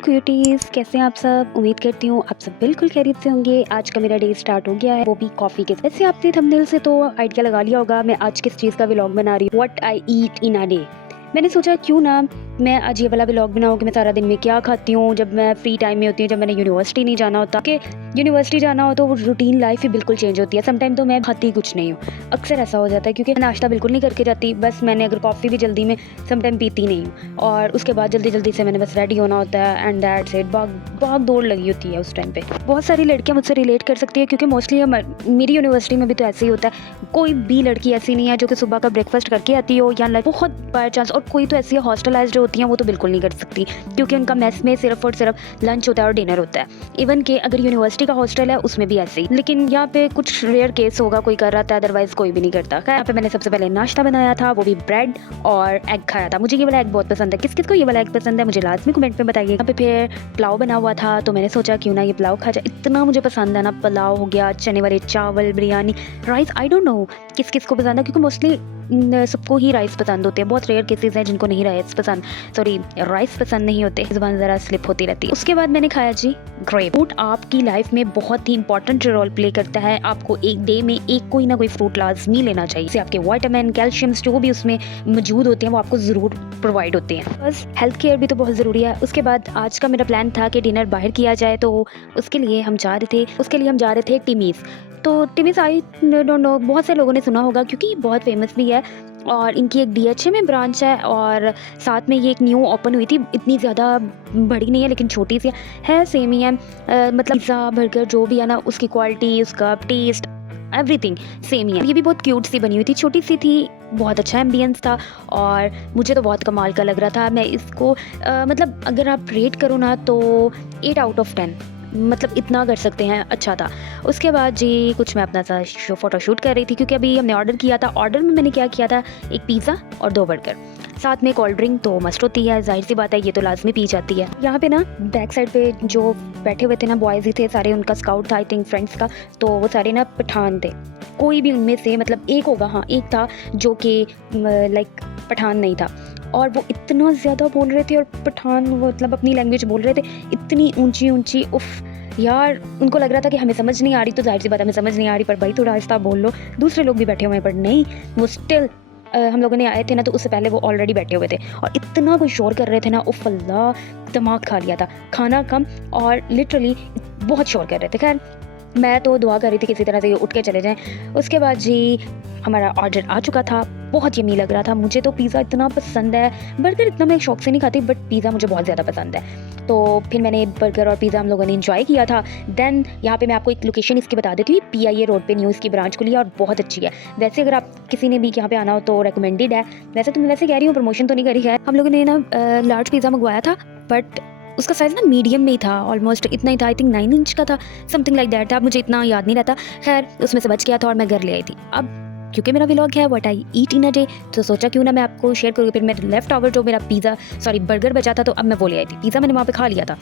Cuties, कैसे हैं आप सब। उम्मीद करती हूँ आप सब बिल्कुल खैरियत से होंगे। आज का मेरा डे स्टार्ट हो गया है, वो भी कॉफ़ी के। वैसे आपने थंबनेल से तो आइडिया लगा लिया होगा मैं आज किस चीज़ का व्लॉग बना रही हूँ। What I eat in a day. मैंने सोचा क्यों ना मैं आज ये वाला व्लॉग बनाऊँ कि मैं सारा दिन में क्या खाती हूँ जब मैं फ्री टाइम में होती हूँ, जब मैंने यूनिवर्सिटी नहीं जाना होता। कि यूनिवर्सिटी जाना हो तो वो रूटीन लाइफ ही बिल्कुल चेंज होती है। समटाइम तो मैं खाती कुछ नहीं हूँ, अक्सर ऐसा हो जाता है क्योंकि नाश्ता बिल्कुल नहीं करके जाती। बस मैंने अगर कॉफ़ी भी जल्दी में समटाइम पीती नहीं हूँ, और उसके बाद जल्दी जल्दी से मैंने बस रेडी होना होता है एंड दैट्स इट। भाग दौड़ लगी होती है उस टाइम पे। बहुत सारी लड़कियाँ मुझसे रिलेट कर सकती है क्योंकि मोस्टली मेरी यूनिवर्सिटी में भी तो ऐसे ही होता है। कोई भी लड़की ऐसी नहीं है जो कि सुबह का ब्रेकफास्ट करके आती हो, या बहुत बाय चांस। और कोई तो ऐसी हॉस्टलाइज्ड होती हैं, वो तो बिल्कुल नहीं कर सकती क्योंकि उनका मेस में सिर्फ और सिर्फ लंच होता है और डिनर होता है। इवन कि अगर यूनिवर्सिटी का हॉस्टल है उसमें भी ऐसे ही। लेकिन यहाँ पे कुछ रेयर केस होगा कोई कर रहा था, अदरवाइज कोई भी नहीं करता। यहाँ पे मैंने सबसे पहले नाश्ता बनाया था, वो भी ब्रेड और एग खाया था। मुझे ये वाला एग बहुत पसंद है। किस किस को ये वाला एग पसंद है मुझे लाजमी कमेंट में बताइए। यहाँ पे फिर पुलाव बना हुआ था तो मैंने सोचा क्यों ना ये पुलाव खा जाए। इतना मुझे पसंद है ना, पुलाव हो गया, चने वाले चावल, biryani, rice. I don't know किस किस को पसंद है क्योंकि मोस्टली सबको ही राइस पसंद होते हैं। बहुत रेयर केसेस हैं जिनको नहीं राइस पसंद नहीं होते। ज़ुबान ज़रा स्लिप होती रहती है। उसके बाद मैंने खाया जी ग्रेप फ्रूट। आपकी लाइफ में बहुत ही इंपॉर्टेंट रोल प्ले करता है। आपको एक डे में एक कोई ना कोई फ्रूट लाजमी लेना चाहिए। इससे आपके विटामिन, कैल्शियम जो भी उसमें मौजूद होते हैं वो आपको ज़रूर प्रोवाइड होते हैं। बस हेल्थ केयर भी तो बहुत ज़रूरी है। उसके बाद आज का मेरा प्लान था कि डिनर बाहर किया जाए, तो उसके लिए हम जा रहे थे टिमीज़। तो टिमीज़ आई डोंट नो, बहुत से लोगों ने सुना होगा क्योंकि ये बहुत फेमस भी है और इनकी एक डीएचए में ब्रांच है और साथ में ये एक न्यू ओपन हुई थी। इतनी ज़्यादा बड़ी नहीं है लेकिन छोटी सी है, सेम ही है। मतलब पिज़्ज़ा, बर्गर जो भी है ना, उसकी क्वालिटी, उसका टेस्ट, एवरीथिंग सेम ही है। ये भी बहुत क्यूट सी बनी हुई थी, छोटी सी थी, बहुत अच्छा एम्बियंस था और मुझे तो बहुत कमाल का लग रहा था। मैं इसको मतलब अगर आप रेट करो ना तो 8 आउट ऑफ 10, मतलब इतना कर सकते हैं, अच्छा था। उसके बाद जी कुछ मैं अपना सा फ़ोटो शूट कर रही थी क्योंकि अभी हमने ऑर्डर किया था। ऑर्डर में मैंने क्या किया था, एक पिज़्ज़ा और 2 बर्गर, साथ में कोल्ड ड्रिंक तो मस्ट होती है, जाहिर सी बात है, ये तो लाजमी पी जाती है। यहाँ पे ना बैक साइड पे जो बैठे हुए थे ना बॉयज़ ही थे सारे, उनका स्काउट था आई थिंक फ्रेंड्स का, तो वो सारे ना पठान थे। कोई भी उनमें से मतलब एक होगा, हाँ एक था जो कि लाइक पठान नहीं था, और वो इतना ज़्यादा बोल रहे थे और पठान मतलब अपनी लैंग्वेज बोल रहे थे इतनी ऊंची ऊंची। उफ यार, उनको लग रहा था कि हमें समझ नहीं आ रही, तो जाहिर सी बात हमें समझ नहीं आ रही, पर भाई थोड़ा आहिस्ता बोल लो। दूसरे लोग भी बैठे हुए हैं पर नहीं, वो स्टिल हम लोगों ने आए थे ना तो उससे पहले वो ऑलरेडी बैठे हुए थे और इतना कोई शोर कर रहे थे ना, उफ अल्लाह, दिमाग खा लिया था। खाना कम और लिटरली बहुत शोर कर रहे थे। खैर मैं तो दुआ कर रही थी किसी तरह से ये उठ के चले जाएं। उसके बाद जी हमारा ऑर्डर आ चुका था, बहुत यम्मी लग रहा था। मुझे तो पिज़्ज़ा इतना पसंद है, बर्गर इतना मैं शौक से नहीं खाती, बट पिज़्ज़ा मुझे बहुत ज़्यादा पसंद है। तो फिर मैंने बर्गर और पिज़्ज़ा हम लोगों ने एंजॉय किया था। देन यहाँ पे मैं आपको एक लोकेशन इसकी बता देती हूँ, PIA रोड पे न्यू इसकी ब्रांच खुली है और बहुत अच्छी है। वैसे अगर आप किसी ने भी यहाँ पे आना हो तो रिकमेंडेड है। वैसे तो मैं वैसे कह रही हूँ, प्रमोशन तो नहीं करी है। हम लोगों ने ना लार्ज पिज़्ज़ा मंगवाया था, बट उसका साइज़ ना मीडियम में ही था, ऑलमोस्ट इतना ही था, आई थिंक 9 इंच का था, समथिंग लाइक दैट था, मुझे इतना याद नहीं रहता। खैर उसमें से बच गया था और मैं घर ले आई थी। अब क्योंकि मेरा व्लॉग है what I eat in a day, तो सोचा क्यों ना मैं आपको शेयर करूँ। फिर मेरे लेफ्ट ओवर जो मेरा बर्गर बचा था, तो अब मैं वो ले आई थी। पिज़्ज़ा मैंने वहाँ पे खा लिया था।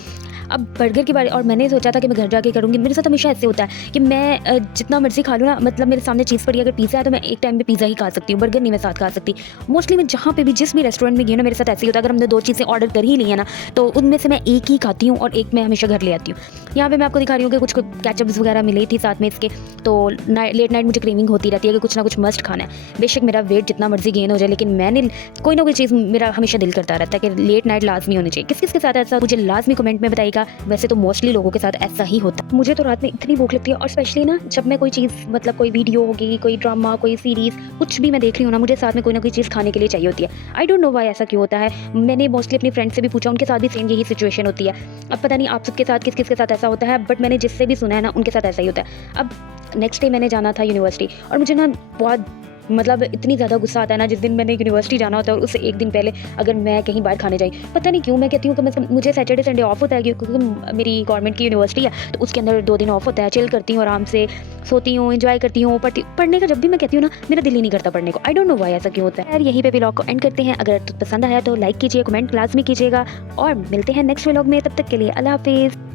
अब बर्गर के बारे, और मैंने सोचा था कि मैं घर जाके करूँगी। मेरे साथ हमेशा ऐसे होता है कि मैं जितना मर्जी खा लूँ ना, मतलब मेरे सामने चीज़ पड़ी, अगर पिज़्ज़ा है तो मैं एक टाइम पे पिज़्ज़ा ही खा सकती हूँ, बर्गर नहीं मैं साथ खा सकती। मोस्टली मैं जहाँ पे भी जिस भी रेस्टोरेंट में गई हूँ ना, मेरे साथ ऐसे ही होता है। अगर हमने 2 चीज़ें ऑर्डर कर ही ली है ना, तो उनमें से मैं एक ही खाती हूँ और एक मैं हमेशा घर ले आती हूँ। यहाँ पे मैं आपको दिखा रही हूँ कि कुछ कैचअप्स वगैरह मिली थी साथ में इसके, तो लेट नाइट मुझे क्रेविंग होती रहती है कि कुछ ना कुछ मस्ट खाना है। बेशक मेरा वेट जितना मर्जी गेन हो जाए, लेकिन मैंने कोई ना कोई चीज़, मेरा हमेशा दिल करता रहता है कि लेट नाइट लाजमी होनी चाहिए। किस किस के साथ ऐसा, मुझे लाजमी कमेंट में बताइएगा। वैसे तो मोस्टली लोगों के साथ ऐसा ही होता है। मुझे तो रात में इतनी भूख लगती है, और स्पेशली ना जब मैं कोई चीज़, मतलब कोई वीडियो होगी, कोई ड्रामा, कोई सीरीज़, कुछ भी मैं देख रही हूँ ना, मुझे साथ में कोई ना कोई चीज़ खाने के लिए चाहिए होती है। आई डोंट नो वाई ऐसा क्यों होता है। मैंने मोस्टली अपनी फ्रेंड से भी पूछा, उनके साथ भी सेम यही सिचुएशन होती है। अब पता नहीं आप सबके साथ किस किस के साथ ऐसा होता है, बट मैंने जिससे भी सुना है ना, उनके साथ ऐसा ही होता है। अब नेक्स्ट डे मैंने जाना था यूनिवर्सिटी, और मुझे ना बहुत मतलब इतनी ज़्यादा गुस्सा आता है ना जिस दिन मैंने यूनिवर्सिटी जाना होता है, और उससे एक दिन पहले अगर मैं कहीं बाहर खाने जाई, पता नहीं क्यों मैं कहती हूँ कि मुझे सैटरडे संडे ऑफ होता है क्योंकि मेरी गवर्नमेंट की यूनिवर्सिटी है, तो उसके अंदर 2 दिन ऑफ होता है। चिल करती हूँ, आराम से सोती हूँ, एंजॉय करती हूँ, पढ़ने का जब भी मैं कहती हूँ ना, मेरा दिल ही नहीं करता पढ़ने को। आई डोंट नो वाई ऐसा क्यों होता है। यार यहीं पे व्लॉग को एंड करते हैं। अगर पसंद आया तो लाइक कीजिए, कमेंट लाजमी कीजिएगा, और मिलते हैं नेक्स्ट व्लॉग में। तब तक के लिए अल्लाह हाफिज़।